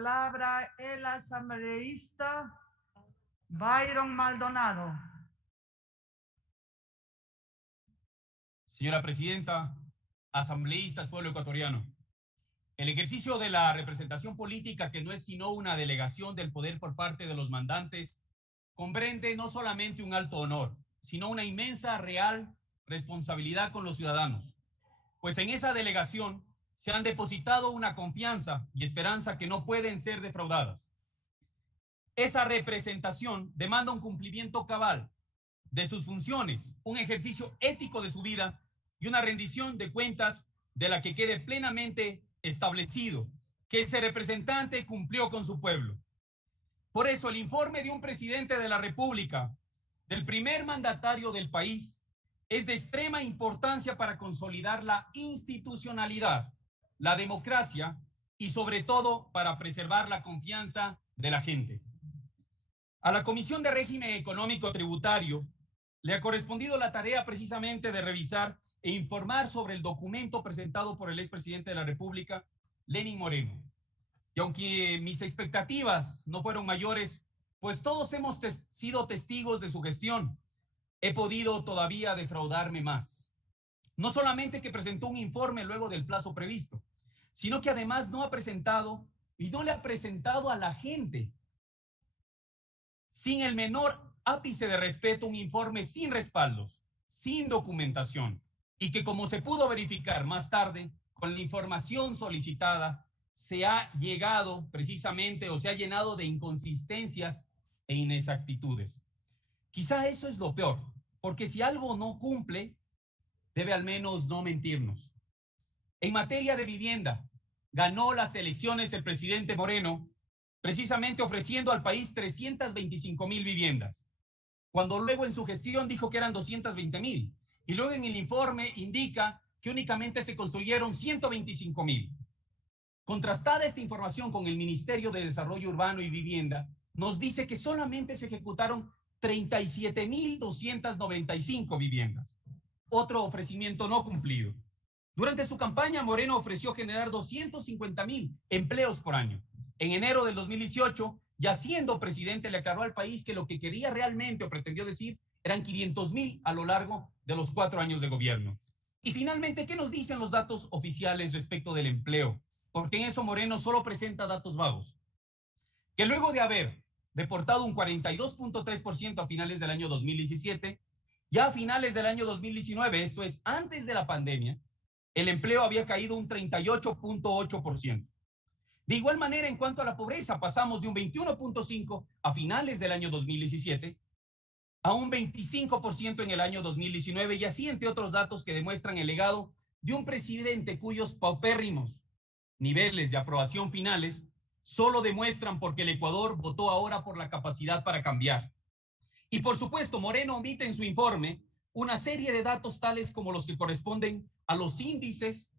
palabra el asambleísta Byron Maldonado. Señora Presidenta, asambleístas, pueblo ecuatoriano, el ejercicio de la representación política, que no es sino una delegación del poder por parte de los mandantes, comprende no solamente un alto honor, sino una inmensa, real responsabilidad con los ciudadanos, pues en esa delegación se han depositado una confianza y esperanza que no pueden ser defraudadas. Esa representación demanda un cumplimiento cabal de sus funciones, un ejercicio ético de su vida y una rendición de cuentas de la que quede plenamente establecido que ese representante cumplió con su pueblo. Por eso el informe de un presidente de la República, del primer mandatario del país, es de extrema importancia para consolidar la institucionalidad, la democracia y sobre todo para preservar la confianza de la gente. A la Comisión de Régimen Económico Tributario le ha correspondido la tarea precisamente de revisar e informar sobre el documento presentado por el expresidente de la República, Lenín Moreno. Y aunque mis expectativas no fueron mayores, pues todos hemos sido testigos de su gestión, he podido todavía defraudarme más. No solamente que presentó un informe luego del plazo previsto, sino que además no ha presentado y no le ha presentado a la gente, sin el menor ápice de respeto, un informe sin respaldos, sin documentación, y que, como se pudo verificar más tarde, con la información solicitada, se ha llegado precisamente o se ha llenado de inconsistencias e inexactitudes. Quizá eso es lo peor, porque si algo no cumple, debe al menos no mentirnos. En materia de vivienda, ganó las elecciones el presidente Moreno, precisamente ofreciendo al país 325,000 viviendas, cuando luego en su gestión dijo que eran 220,000, y luego en el informe indica que únicamente se construyeron 125,000. Contrastada esta información con el Ministerio de Desarrollo Urbano y Vivienda, nos dice que solamente se ejecutaron 37,295 viviendas. Otro ofrecimiento no cumplido. Durante su campaña, Moreno ofreció generar 250,000 empleos por año. En enero del 2018, ya siendo presidente, le aclaró al país que lo que quería realmente o pretendió decir eran 500,000 a lo largo de los 4 años de gobierno. Y finalmente, ¿qué nos dicen los datos oficiales respecto del empleo? Porque en eso Moreno solo presenta datos vagos. Que luego de haber reportado un 42,3% a finales del año 2017, ya a finales del año 2019, esto es antes de la pandemia, el empleo había caído un 38,8%. De igual manera, en cuanto a la pobreza, pasamos de un 21,5% a finales del año 2017 a un 25% en el año 2019, y así entre otros datos que demuestran el legado de un presidente cuyos paupérrimos niveles de aprobación finales solo demuestran porque el Ecuador votó ahora por la capacidad para cambiar. Y por supuesto, Moreno omite en su informe una serie de datos tales como los que corresponden a los índices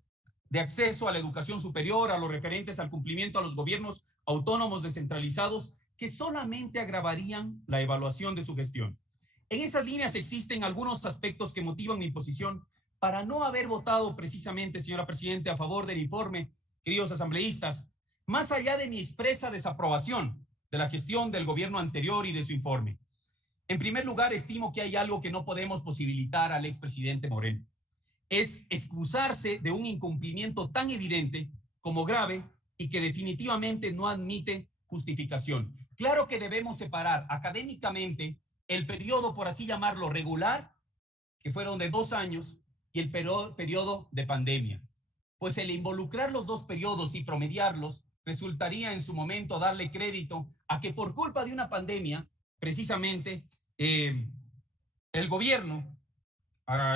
de acceso a la educación superior, a los referentes al cumplimiento a los gobiernos autónomos descentralizados, que solamente agravarían la evaluación de su gestión. En esas líneas existen algunos aspectos que motivan mi posición para no haber votado precisamente, señora Presidenta, a favor del informe, queridos asambleístas, más allá de mi expresa desaprobación de la gestión del gobierno anterior y de su informe. En primer lugar, estimo que hay algo que no podemos posibilitar al expresidente Moreno. Es excusarse de un incumplimiento tan evidente como grave y que definitivamente no admite justificación. Claro que debemos separar académicamente el periodo, por así llamarlo, regular, que fueron de 2 años, y el periodo de pandemia. Pues el involucrar los dos periodos y promediarlos resultaría en su momento darle crédito a que por culpa de una pandemia, precisamente, el gobierno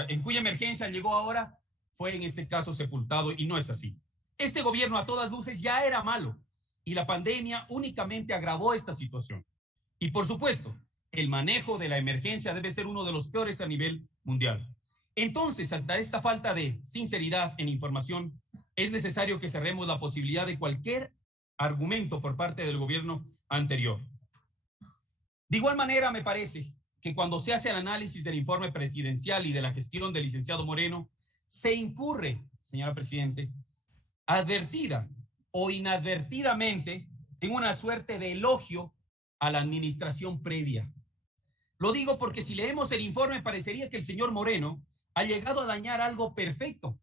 en cuya emergencia llegó ahora fue en este caso sepultado, y no es así. Este gobierno a todas luces ya era malo y la pandemia únicamente agravó esta situación. Y por supuesto, el manejo de la emergencia debe ser uno de los peores a nivel mundial. Entonces, hasta esta falta de sinceridad en información, es necesario que cerremos la posibilidad de cualquier argumento por parte del gobierno anterior. De igual manera, me parece que cuando se hace el análisis del informe presidencial y de la gestión del licenciado Moreno, se incurre, señora Presidente, advertida o inadvertidamente en una suerte de elogio a la administración previa. Lo digo porque si leemos el informe parecería que el señor Moreno ha llegado a dañar algo perfecto,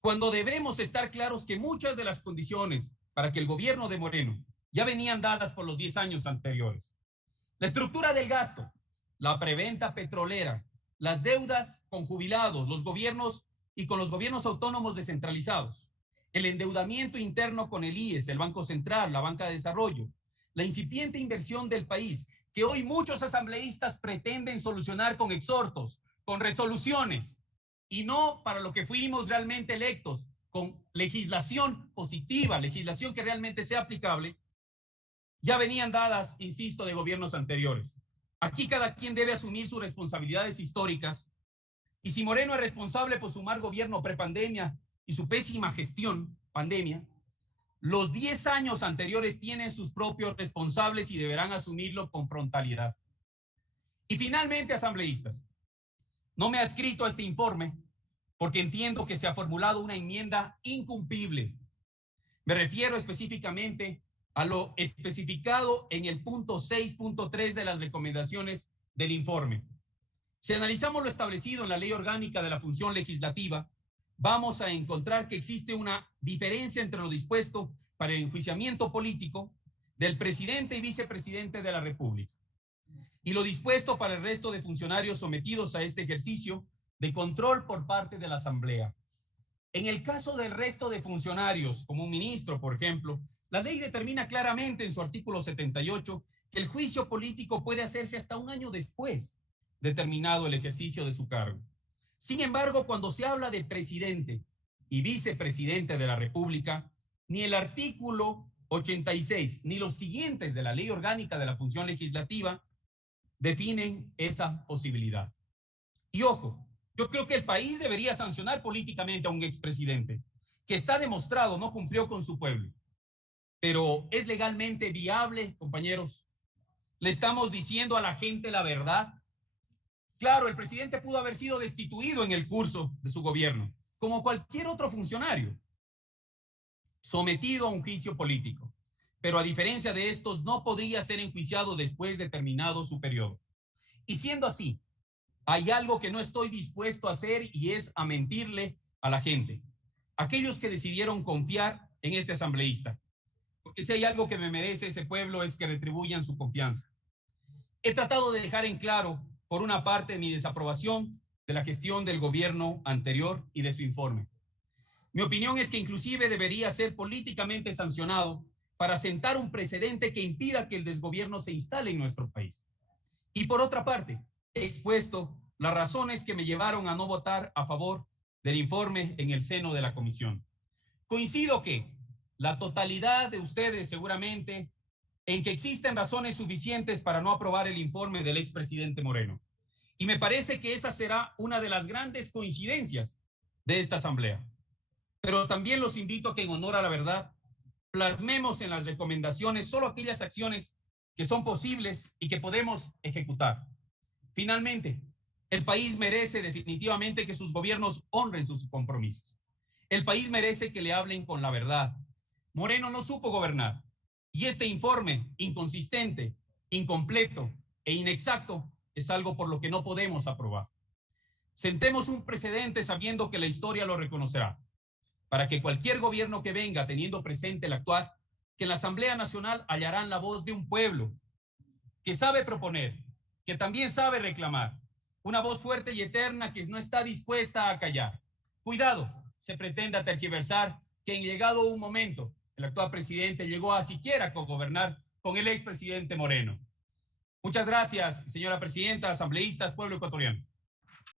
cuando debemos estar claros que muchas de las condiciones para que el gobierno de Moreno ya venían dadas por los 10 años anteriores. La estructura del gasto, la preventa petrolera, las deudas con jubilados, los gobiernos y con los gobiernos autónomos descentralizados, el endeudamiento interno con el IES, el Banco Central, la Banca de Desarrollo, la incipiente inversión del país, que hoy muchos asambleístas pretenden solucionar con exhortos, con resoluciones, y no para lo que fuimos realmente electos, con legislación positiva, legislación que realmente sea aplicable, ya venían dadas, insisto, de gobiernos anteriores. Aquí cada quien debe asumir sus responsabilidades históricas, y si Moreno es responsable por su mal gobierno prepandemia y su pésima gestión pandemia, los 10 años anteriores tienen sus propios responsables y deberán asumirlo con frontalidad. Y finalmente, asambleístas, no me ha escrito a este informe porque entiendo que se ha formulado una enmienda incumplible. Me refiero específicamente a lo especificado en el punto 6.3 de las recomendaciones del informe. Si analizamos lo establecido en la Ley Orgánica de la Función Legislativa, vamos a encontrar que existe una diferencia entre lo dispuesto para el enjuiciamiento político del presidente y vicepresidente de la República y lo dispuesto para el resto de funcionarios sometidos a este ejercicio de control por parte de la Asamblea. En el caso del resto de funcionarios, como un ministro, por ejemplo, la ley determina claramente en su artículo 78 que el juicio político puede hacerse hasta un año después de terminado el ejercicio de su cargo. Sin embargo, cuando se habla de presidente y vicepresidente de la República, ni el artículo 86 ni los siguientes de la Ley Orgánica de la Función Legislativa definen esa posibilidad. Y ojo, yo creo que el país debería sancionar políticamente a un expresidente que está demostrado no cumplió con su pueblo. Pero ¿es legalmente viable, compañeros? ¿Le estamos diciendo a la gente la verdad? Claro, el presidente pudo haber sido destituido en el curso de su gobierno, como cualquier otro funcionario, sometido a un juicio político. Pero a diferencia de estos, no podría ser enjuiciado después de terminado su periodo. Y siendo así, hay algo que no estoy dispuesto a hacer y es a mentirle a la gente. Aquellos que decidieron confiar en este asambleísta. Porque si hay algo que me merece ese pueblo es que retribuyan su confianza. He tratado de dejar en claro, por una parte, mi desaprobación de la gestión del gobierno anterior y de su informe. Mi opinión es que inclusive debería ser políticamente sancionado para sentar un precedente que impida que el desgobierno se instale en nuestro país. Y por otra parte, he expuesto las razones que me llevaron a no votar a favor del informe en el seno de la comisión. Coincido que la totalidad de ustedes seguramente en que existen razones suficientes para no aprobar el informe del expresidente Moreno. Y me parece que esa será una de las grandes coincidencias de esta asamblea. Pero también los invito a que en honor a la verdad plasmemos en las recomendaciones solo aquellas acciones que son posibles y que podemos ejecutar. Finalmente, el país merece definitivamente que sus gobiernos honren sus compromisos. El país merece que le hablen con la verdad. Moreno no supo gobernar y este informe inconsistente, incompleto e inexacto es algo por lo que no podemos aprobar. Sentemos un precedente sabiendo que la historia lo reconocerá, para que cualquier gobierno que venga teniendo presente el actuar, que en la Asamblea Nacional hallarán la voz de un pueblo que sabe proponer, que también sabe reclamar, una voz fuerte y eterna que no está dispuesta a callar. Cuidado, se pretenda tergiversar que en llegado un momento el actual presidente llegó a siquiera cogobernar con el expresidente Moreno. Muchas gracias, señora presidenta, asambleístas, pueblo ecuatoriano.